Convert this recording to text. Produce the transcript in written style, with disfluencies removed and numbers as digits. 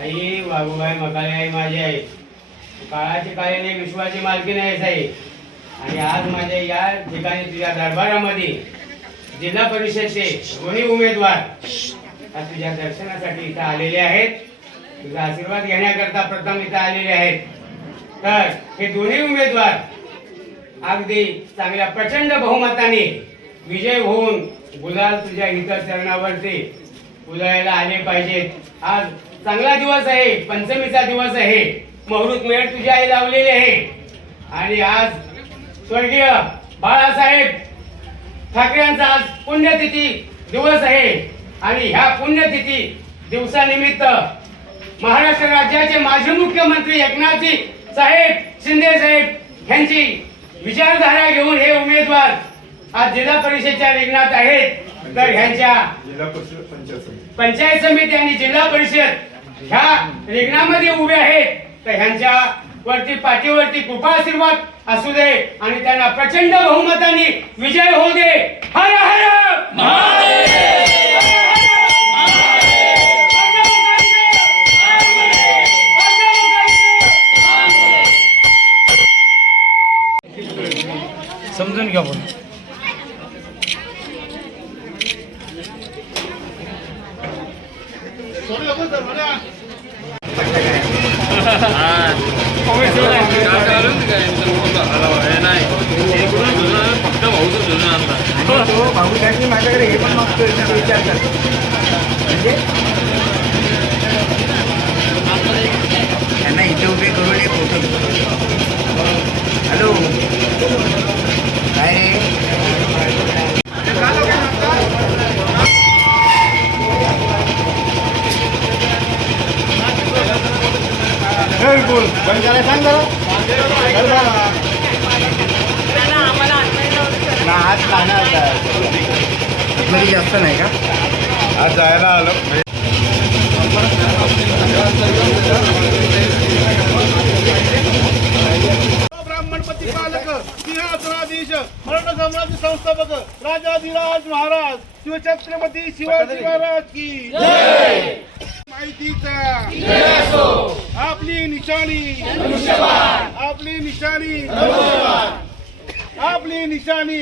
आई वाघूबाई मकाळे आई माझी आई, काळाची काळीने विश्वाची मालकीण आहेस आई. आणि आज माझ्या या ठिकाणी तुझ्या दरबारामध्ये जिल्हा परिषदचे दोन्ही उमेदवार आज तुझ्या दर्शनासाठी इथं आलेले आहेत. तुझा आशीर्वाद घेण्याकरता प्रथम इथं आलेले आहेत. तर हे दोन्ही उमेदवार अगदी चांगल्या प्रचंड बहुमताने विजय होऊन गुलाल तुझ्या इतर चरणावरती उधळायला आले पाहिजेत. आज चांगला दिवस आहे, पंचमीचा दिवस आहे. मुहूर्त मेळ तुझी आई लावलेली आहे. आणि आज स्वर्गीय बाळासाहेब ठाकरेंचा आज पुण्यतिथी दिवस आहे. आणि ह्या पुण्यतिथी दिवसानिमित्त महाराष्ट्र राज्याचे माजी मुख्यमंत्री एकनाथजी साहेब शिंदे साहेब यांची विचारधारा घेऊन हे उमेदवार आज जिल्हा परिषदेच्या रिंगणात आहेत. तर ह्यांच्या जिल्हा परिषद पंचायत समिती आणि जिल्हा परिषद ह्या रिंगणामध्ये उभे आहेत. तर ह्यांच्या वरती पाठीवरती कृपा आशीर्वाद असू दे आणि त्यांना प्रचंड बहुमताने विजय होऊ दे. हर हर महादेव. समजून घ्या पण माझ्याकडे हे पण मागतोय विचार कर म्हणजे त्यांना इथे उभे करून एक फोटो. हॅलो काय रे बोल बंद करायला सांग जरा. आज मध्ये जास्त नाही का आज जायला आलो. ब्राह्मणपती पालक सिंहासनाधीश मरण सम्राट संस्थापक राजाधिराज महाराज शिवछत्रपती शिवाजी महाराज की जय. माहितीचा आपली निशाणी आपली निशाणी आपली निशाणी